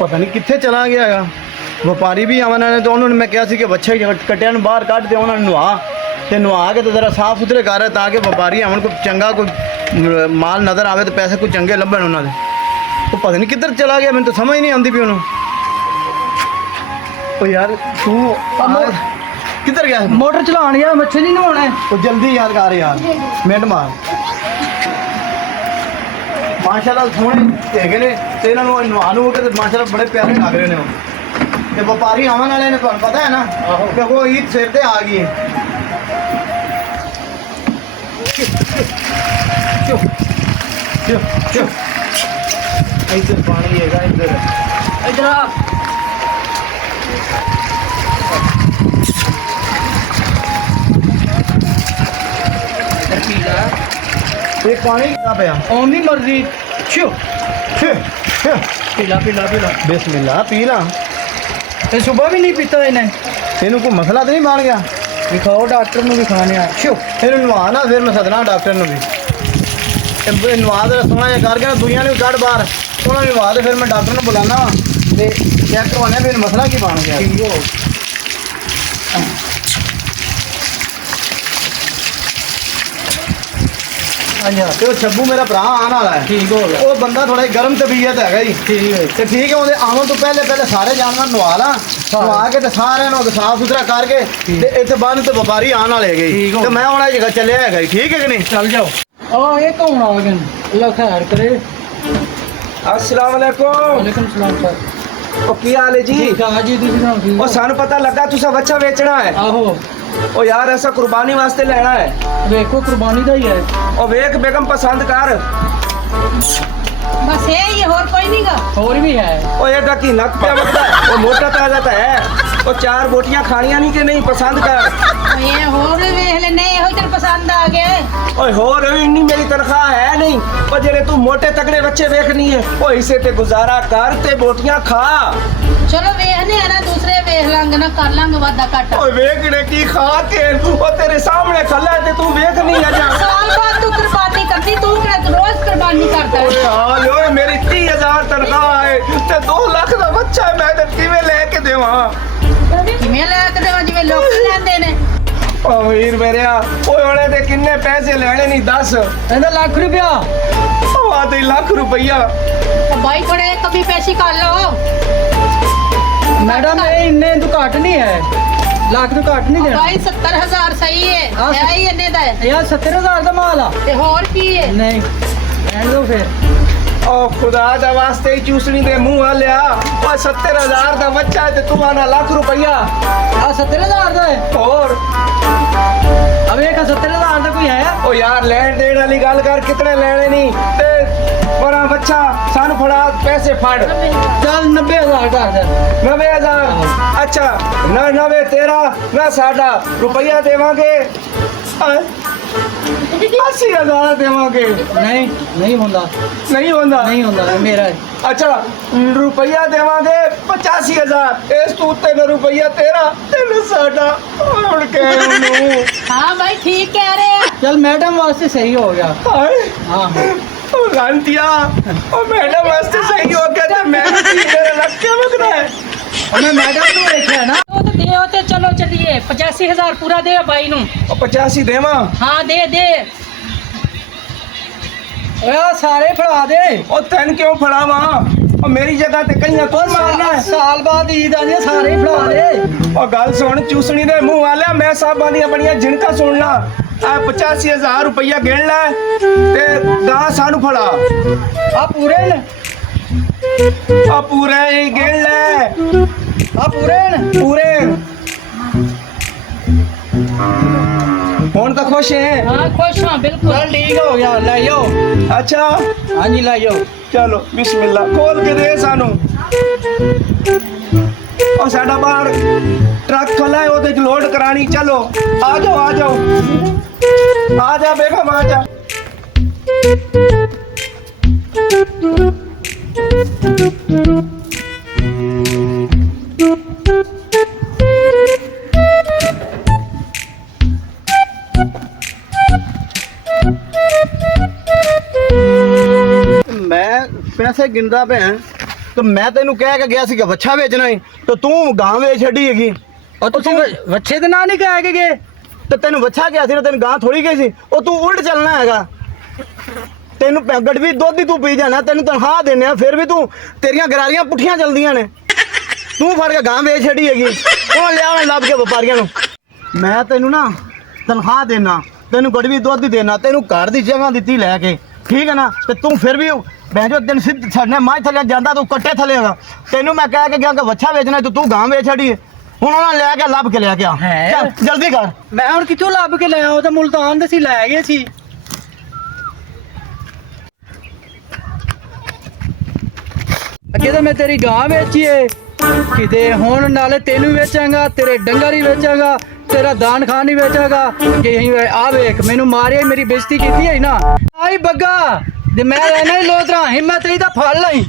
ਪਤਾ ਨਹੀਂ ਕਿੱਥੇ ਚਲਾ ਗਿਆ ਹੈਗਾ। ਵਪਾਰੀ ਵੀ ਆਵਣ ਵਾਲੇ ਤੇ ਉਹਨਾਂ ਨੂੰ ਮੈਂ ਕਿਹਾ ਸੀ ਕਿ ਬੱਚੇ ਕੱਟਿਆਂ ਨੂੰ ਬਾਹਰ ਕੱਢ ਦੇ, ਉਹਨਾਂ ਨੂੰ ਨਵਾ ਤੇ ਨਵਾ ਕੇ ਤੇ ਜ਼ਰਾ ਸਾਫ ਸੁਥਰੇ ਕਰ ਤਾਂ ਕਿ ਵਪਾਰੀ ਆਵਣ ਕੋਈ ਚੰਗਾ ਕੋਈ ਮਾਲ ਨਜ਼ਰ ਆਵੇ ਤੇ ਪੈਸੇ ਕੋਈ ਚੰਗੇ ਲੱਭਣ ਉਹਨਾਂ ਦੇ। ਉਹ ਪਤਾ ਨਹੀਂ ਕਿੱਧਰ ਚਲਾ ਗਿਆ, ਮੈਨੂੰ ਤਾਂ ਸਮਝ ਨਹੀਂ ਆਉਂਦੀ ਵੀ ਉਹਨੂੰ। ਉਹ ਯਾਰ ਤੂੰ ਕਿੱਧਰ ਗਿਆ? ਮੋਟਰ ਚਲਾਉਣ ਗਿਆ, ਮੱਛੀ ਨਹੀਂ ਨਵਾਉਣਾ। ਉਹ ਜਲਦੀ ਯਾਰ ਕਰ ਯਾਰ, ਮਿੰਟ ਮਾਰ। ਮਾਸ਼ਾਅੱਲਾ ਸੋਹਣੇ ਹੈਗੇ ਨੇ ਤੇ ਇਹਨਾਂ ਨੂੰ ਨਵਾ ਨੂੰ ਕੇ ਤੇ ਮਾਸ਼ਾਅੱਲਾ ਬੜੇ ਪਿਆਰੇ ਲੱਗ ਰਹੇ ਨੇ ਉਹ। ਤੇ ਵਪਾਰੀ ਆਉਣ ਵਾਲੇ ਨੇ, ਤੁਹਾਨੂੰ ਪਤਾ ਹੈ ਨਾ ਕਿ ਉਹ ਈਦ ਸਿਰ ਤੇ ਆ ਗਈ ਹੈ। ਚੁੱਪ ਚੁੱਪ ਚੁੱਪ, ਇੱਧਰ ਪਾਣੀ ਹੈਗਾ, ਇੱਧਰ ਇਧਰ ਆ। ਇਹ ਪਾਣੀ ਕਿੱਦਾਂ ਪਿਆ? ਆਉਣੀ ਮਰਜ਼ੀ। ਛੋ ਪੀਲਾ ਪੀਲਾ ਪੀਲਾ। ਬਿਸਮਿल्लाह ਪੀ ਲਾ। ਤੇ ਸਵੇਰ ਵੀ ਨਹੀਂ ਪੀਤਾ ਇਹਨੇ। ਇਹਨੂੰ ਕੋਈ ਮਸਲਾ ਤਾਂ ਨਹੀਂ ਬਣ ਗਿਆ? ਵਿਖਾਓ ਡਾਕਟਰ ਨੂੰ ਵਿਖਾਣੇ ਆ। ਛੋ ਇਹਨੂੰ ਨਵਾ ਨਾ, ਫਿਰ ਮੈਂ ਸੱਦਣਾ ਡਾਕਟਰ ਨੂੰ ਵੀ। ਇਹ ਨਵਾ ਦੇ ਸੋਹਣਾ ਜਿਹਾ ਕਰਕੇ ਨਾ ਦੁਨੀਆ ਨੂੰ ਕੱਢ ਬਾਹਰ, ਉਹਨਾਂ ਨੂੰ ਨਵਾ ਦੇ, ਫਿਰ ਮੈਂ ਡਾਕਟਰ ਨੂੰ ਬੁਲਾਣਾ ਤੇ ਚੈੱਕ ਕਰਵਾਉਣਾ ਵੀ ਇਹਨੂੰ ਮਸਲਾ ਕੀ ਬਣ ਗਿਆ। ਠੀਕ ਹੋ। ਅੱਛਾ ਤੇ ਉਹ ਛੱਬੂ ਮੇਰਾ ਭਰਾ ਆਉਣ ਵਾਲਾ ਹੈ। ਠੀਕ ਹੋ ਗਿਆ। ਉਹ ਬੰਦਾ ਥੋੜਾ ਗਰਮ ਤਬੀਅਤ ਹੈਗਾ ਜੀ। ਠੀਕ ਹੈ। ਤੇ ਠੀਕ ਹੈ, ਉਹਦੇ ਆਉਣ ਤੋਂ ਪਹਿਲੇ ਸਾਰੇ ਜਾਨਵਰ ਨਵਾ ਲਾ, ਨਵਾ ਕੇ ਤੇ ਸਾਰਿਆਂ ਨੂੰ ਸਾਫ ਸੁਥਰਾ ਕਰਕੇ ਤੇ ਇੱਥੇ ਬੰਨ ਤੇ ਵਪਾਰੀ ਆਉਣ ਵਾਲੇ ਹੈਗੇ ਜੀ। ਤੇ ਮੈਂ ਹੁਣ ਇਹ ਜਗ੍ਹਾ ਚੱਲਿਆ ਹੈਗਾ ਜੀ, ਠੀਕ ਹੈ ਕਿ ਨਹੀਂ? ਚੱਲ ਜਾਓ। ਆ ਇਹ ਕੌਣ ਆ ਗਏ? ਅੱਲਾ ਖੈਰ ਕਰੇ। अस्सलाम वालेकुम। ਵਾਲੇਕੁਮ ਸਲਾਮ ਸਰ। ओ की हाल है जी? ਠੀਕ ਆ ਜੀ, ਤੁਸੀਂ ਸੁਣਾਓ ਠੀਕ ओ ਹੋ? सानू पता लगा तुसा बच्चा बेचना है। ਆਹੋ ओ यार ऐसा कुर्बानी वास्ते लेना है। ਵੇਖੋ ਕੁਰਬਾਨੀ ਦਾ ਹੀ ਹੈ। ओ वेख बेगम पसंद कर। बस है ये और कोई नहीं गा। ਹੋਰ ਵੀ ਹੈ। ओ ये की नक पे लगता है, ओ मोटा पै जाता है। ओ 4 बोटियां खानियां नहीं कि नहीं? पसंद कर। ये और वेख ले, नहीं हो तेरे पसंद आ गया। ओए होर इन्नी मेरी तनख्वाह है नहीं। ओ जेरे तू मोटे तगड़े बच्चे वेखनी है, ओ इसे ते गुजारा कर ते बोटियां खा। चलो वेखने है ना, दूसरे वेख लांगे ना, कर लांगे वादा घाटा। ओ वेखने की खा के ओ तेरे सामने खला है ते तू वेख नहीं आ जा। साल बाद तू कुर्बानी करती, तू क्या रोज कुर्बानी करता ओए है? हाल ओए मेरी 30,000 तनख्वाह है ते 2 लाख दा बच्चा है, मैं ते किवें लेके देवां? मैं लैके देवां जिवें लोग लैंदे ने। ओ वीर मेरिया, ओए ओने ते किन्ने पैसे लेने नहीं दस? ਇਹਦਾ ਲੱਖ ਰੁਪਿਆ। ओ आ ते लाख रुपया। तो भाई थोड़े कभी पैसे कर लो। ਮੈਡਮ ਇਹ ਇੰਨੇ ਤੋਂ ਘੱਟ ਨਹੀਂ ਹੈ, ਲੱਖ ਤੋਂ ਘੱਟ ਨਹੀਂ ਦੇਣਾ। भाई 70,000 सही है। हाँ, है ही इन्ने दा है। ਯਾਰ 70,000 ਦਾ ਮਾਲ ਆ। ते और की है? ਨਹੀਂ ਰਹਿਣ ਦਿਓ ਫਿਰ। ओ खुदा दा वास्ते ही चूसनी दे मुंह आ लिया। ओ 70,000 दा बच्चा है ते तू आना लाख रुपया। ਆ 70,000 ਦਾ ਹੈ। और ਅਬ ਇਹ 70,000 ਦਾ ਕੋਈ ਹੈ? ओ यार लेन देन वाली गल कर, कितने लेने नहीं ते बड़ा बच्चा सानू फड़ा पैसे फड़। ਚੱਲ 90,000 ਕਰ ਦੇ। 90,000। अच्छा ना 90 तेरा ना साडा रुपया देवांगे। 80,000 देवांगे। ਨਹੀਂ ਨਹੀਂ ਹੁੰਦਾ, नहीं होंदा? ਨਹੀਂ ਹੁੰਦਾ, ਇਹ ਮੇਰਾ ਹੈ। अच्छा रुपया देवांगे 85,000। इस तू 3 रुपया तेरा 3 साडा। हुण कह उन्नू हाँ भाई ठीक कह रहे हैं। ਚੱਲ ਮੈਡਮ ਵਾਸਤੇ ਸਹੀ ਹੋ ਗਿਆ। हाय ਹਾਂ ओ लांतिया, ओ मैडम वास्ते सही हो गया ते मैं मेरा लग क्या लगदा है? ਉਹਨੇ ਮੈਡਮ ਨੂੰ ਵੇਖਿਆ ਨਾ। वो तो दे होते, चलो चलिए 85,000 पूरा दे भाई नू। ओ 85 देवा। हाँ दे दे। ਓਏ ਆਹ ਸਾਰੇ ਫੜਾ ਦੇ। ओ तैन क्यों फड़ावा? ओ मेरी जगह ते कहीं तो मारना है। ਸਾਲ ਬਾਅਦ ਈਦ ਆनी ਹੈ, ਸਾਰੇ ਹੀ ਫੜਾ ਦੇ। ओ गल सुन चूसनी दे मुंह वाले, मैं साहबां दी बड़ियां जिनका सुनना। आ 85,000 रुपया गिन ले ते गा सानू फड़ा। ਆ ਪੂਰੇ ਨੇ, आ पूरे ही गिन ले, ਆ ਪੂਰੇ ਨੇ। पूरे। हुण तो खुश है? हाँ खुश हाँ बिल्कुल। ਚੱਲ ਠੀਕ ਹੋ ਗਿਆ, ਲੈ ਜਾਓ। अच्छा ਹਾਂਜੀ ਲੈ ਜਾਓ। चलो बिस्मिल्लाह, खोल के दे सानू। और साडा बाहर ट्रक खला है, ओदे च लोड करानी। चलो आ जाओ आ जाओ, आ जा बेगम आ जा। मैं पैसे गिनदा पे ਤੇ ਮੈਂ ਤੈਨੂੰ ਕਹਿ ਕੇ ਗਿਆ ਸੀ ਕਿ ਵੱਛਾ ਵੇਚਣਾ ਹੈ ਤੇ ਤੂੰ ਗਾਂ ਵੇਚ ਛੱਡੀ ਹੈਗੀ। ਉਹ ਤੁਸੀਂ ਵੱਛੇ ਦੇ ਨਾਂ ਨਹੀਂ ਕਹਿ ਕੇ ਗਏ? ਤੇ ਤੈਨੂੰ ਵੱਛਾ ਗਿਆ ਸੀ ਨਾ, ਤੈਨੂੰ ਗਾਂ ਥੋੜੀ ਗਈ ਸੀ। ਉਹ ਤੂੰ ਉਲਟ ਚੱਲਣਾ ਹੈਗਾ। ਤੈਨੂੰ ਗੜਵੀ ਦੁੱਧ ਹੀ ਤੂੰ ਪੀ ਜਾਣਾ, ਤੈਨੂੰ ਤਨਖਾਹ ਦਿੰਦੇ ਆ ਫਿਰ ਵੀ ਤੂੰ ਤੇਰੀਆਂ ਗਰਾਰੀਆਂ ਪੁੱਠੀਆਂ ਚੱਲਦੀਆਂ ਨੇ। ਤੂੰ ਫੜ ਕੇ ਗਾਂ ਵੇਚ ਛੱਡੀ ਹੈਗੀ। ਉਹ ਲਿਆ ਲੱਭ ਕੇ ਵਪਾਰੀਆਂ ਨੂੰ। ਮੈਂ ਤੈਨੂੰ ਨਾ ਤਨਖਾਹ ਦੇਣਾ, ਤੈਨੂੰ ਗੜਵੀ ਦੁੱਧ ਹੀ ਦੇਣਾ, ਤੈਨੂੰ ਘਰ ਦੀ ਜਗ੍ਹਾ ਦਿੱਤੀ ਲੈ ਕੇ, ਠੀਕ ਹੈ ਨਾ। ਤੇ ਤੂੰ ਫਿਰ ਵੀ ਮੈਂ ਜੋ ਤੈਨੂੰ ਸਿੱਧ ਛੱਡਨੇ ਮਾਝ ਥੱਲੇ ਜਾਂਦਾ ਤੂੰ ਕੱਟੇ ਥੱਲੇ ਹੈਗਾ। ਤੈਨੂੰ ਮੈਂ ਕਹਿ ਕੇ ਗਿਆ ਕਿ ਵੱਛਾ ਵੇਚਣਾ ਤੇ ਤੂੰ ਗਾਂ ਵੇਚ ਛੱਡੀ। ਹੁਣ ਉਹਨਾਂ ਲੈ ਕੇ ਲੱਭ ਕੇ ਲਿਆ ਕੇ ਆ। ਹੈਂ? ਚੱਲ ਜਲਦੀ ਕਰ। ਮੈਂ ਹੁਣ ਕਿੱਥੋਂ ਲੱਭ ਕੇ ਲਿਆ? ਉਹ ਤਾਂ ਮੁਲਤਾਨ ਦੇ ਸੀ, ਲੈ ਗਏ ਸੀ। ਅੱਗੇ ਤਾਂ ਮੈਂ ਤੇਰੀ ਗਾਂ ਵੇਚੀ ਏ ਕਿਤੇ, ਹੁਣ ਨਾਲੇ ਤੈਨੂੰ ਵੇਚਾਂਗਾ, ਤੇਰੇ ਡੰਗਰ ਹੀ ਵੇਚਾਂਗਾ, ਤੇਰਾ ਦਾਨ ਖਾਨ ਹੀ ਵੇਚਾਂਗਾ। ਕਿ ਆ ਵੇਖ ਮੈਨੂੰ ਮਾਰਿਆ, ਮੇਰੀ ਬੇਇੱਜ਼ਤੀ ਕੀਤੀ ਹੈ ਨਾ। ਆਈ ਬੱਗਾ ਤੇ ਮੈਂ ਲੈਣਾ ਹੀ ਲੋਤਰਾ ਹਿੰਮਤ ਹੀ ਤਾਂ ਫੜ ਲਈ।